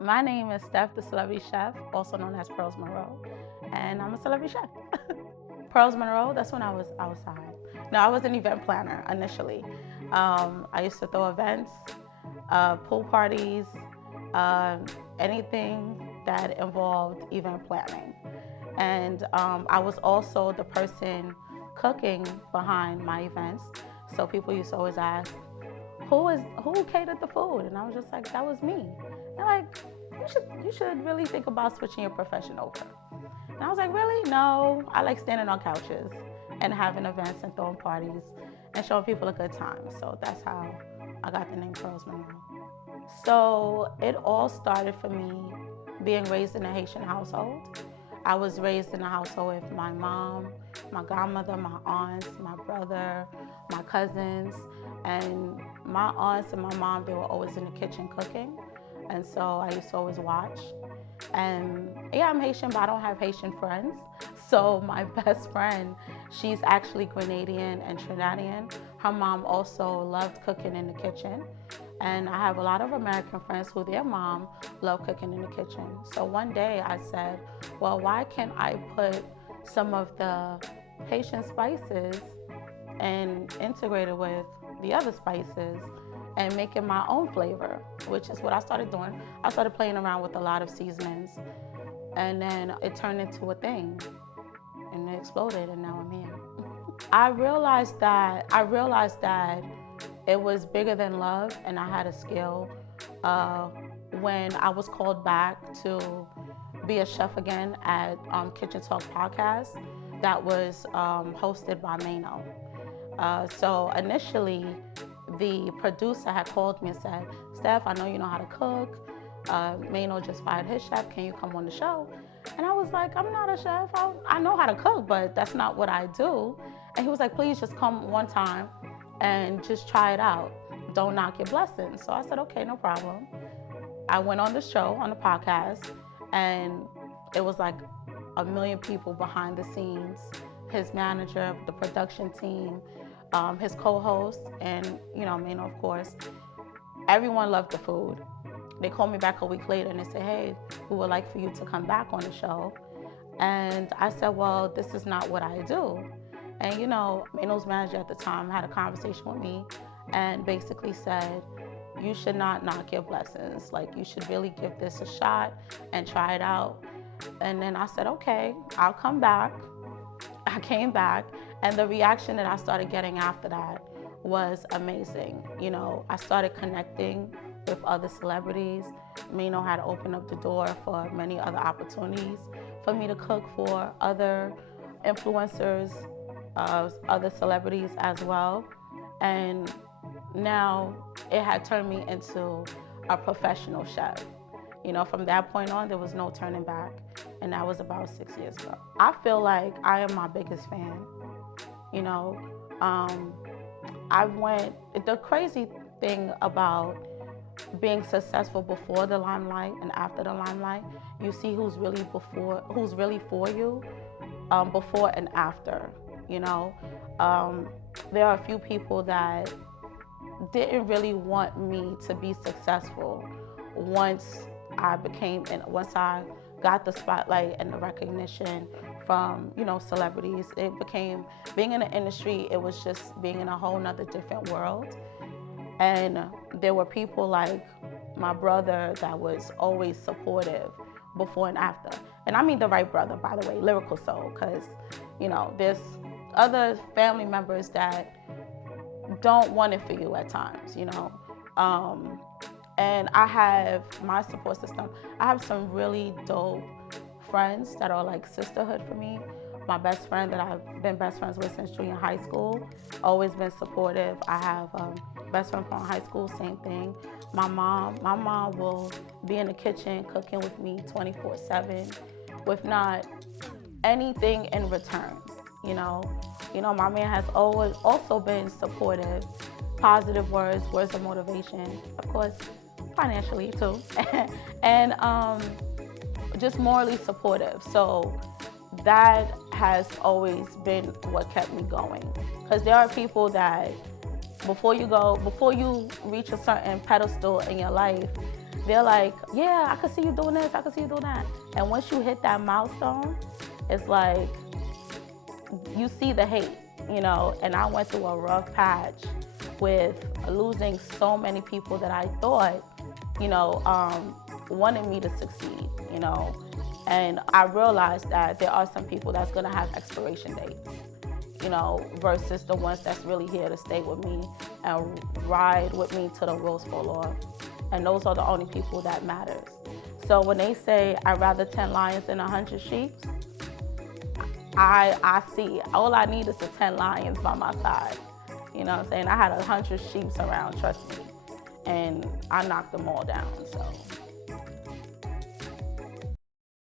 My name is Steph, the celebrity chef, also known as Pearls Monroe, and I'm a celebrity chef. Pearls Monroe, that's when I was outside. No, I was an event planner initially. I used to throw events, pool parties, uh, anything that involved event planning. And I was also the person cooking behind my events. So people used to always ask, who catered the food? And I was just like, that was me. They're like, you should really think about switching your profession over. And I was like, really? No. I like standing on couches and having events and throwing parties and showing people a good time. So that's how I got the name Pearls Monroe. So it all started for me being raised in a Haitian household. I was raised in a household with my mom, my godmother, my aunts, my brother, my cousins, and my aunts and my mom, they were always in the kitchen cooking. And so I used to always watch. And yeah, I'm Haitian, but I don't have Haitian friends. So my best friend, she's actually Grenadian and Trinidadian. Her mom also loved cooking in the kitchen. And I have a lot of American friends who their mom loved cooking in the kitchen. So one day I said, well, why can't I put some of the Haitian spices and integrate it with the other spices and make it my own flavor, which is what I started doing. I started playing around with a lot of seasonings, and then it turned into a thing, and it exploded, and now I'm here. I realized that it was bigger than love, and I had a skill. Uh, when I was called back to be a chef again at Kitchen Talk podcast, that was hosted by Mano. So initially, the producer had called me and said, Steph, I know you know how to cook. Mano just fired his chef. Can you come on the show? And I was like, I'm not a chef. I know how to cook, but that's not what I do. And he was like, please just come one time and just try it out. Don't knock your blessings. So I said, okay, no problem. I went on the show, on the podcast, and it was like a million people behind the scenes. His manager, the production team, his co-host, and Mano, of course. Everyone loved the food. They called me back a week later and they said, hey, we would like for you to come back on the show. And I said, well, this is not what I do. And Mano's manager at the time had a conversation with me and basically said, you should not knock your blessings. Like, you should really give this a shot and try it out. And then I said, okay, I'll come back. I came back, and the reaction that I started getting after that was amazing. I started connecting with other celebrities. Mano had opened up the door for many other opportunities for me to cook for other influencers, other celebrities as well. And now it had turned me into a professional chef. From that point on, there was no turning back. And that was about 6 years ago. I feel like I am my biggest fan. You know, um, the crazy thing about being successful before the limelight and after the limelight, you see who's really for you, before and after. You know, there are a few people that didn't really want me to be successful once once I got the spotlight and the recognition from celebrities. It became, being in the industry, it was just being in a whole nother different world. And there were people like my brother that was always supportive before and after. And I mean the right brother, by the way, Lyrical Soul, because there's other family members that don't want it for you at times. And I have my support system. I have some really dope friends that are like sisterhood for me. My best friend that I've been best friends with since junior high school, always been supportive. I have best friend from high school, same thing. My mom will be in the kitchen cooking with me 24/7 with not anything in return. My man has always also been supportive, positive words of motivation, of course, financially too, and just morally supportive. So that has always been what kept me going. Because there are people that before you reach a certain pedestal in your life, they're like, yeah, I could see you doing this, I could see you doing that. And once you hit that milestone, it's like, you see the hate, you know. And I went through a rough patch with losing so many people that I thought, you know, wanted me to succeed, you know. And I realized that there are some people that's gonna have expiration dates, you know, versus the ones that's really here to stay with me and ride with me till the wheels fall off. And those are the only people that matters. So when they say I'd rather 10 lions than 100 sheep, I see. All I need is the 10 lions by my side. You know what I'm saying? I had 100 sheep around, trust me. And I knocked them all down, so.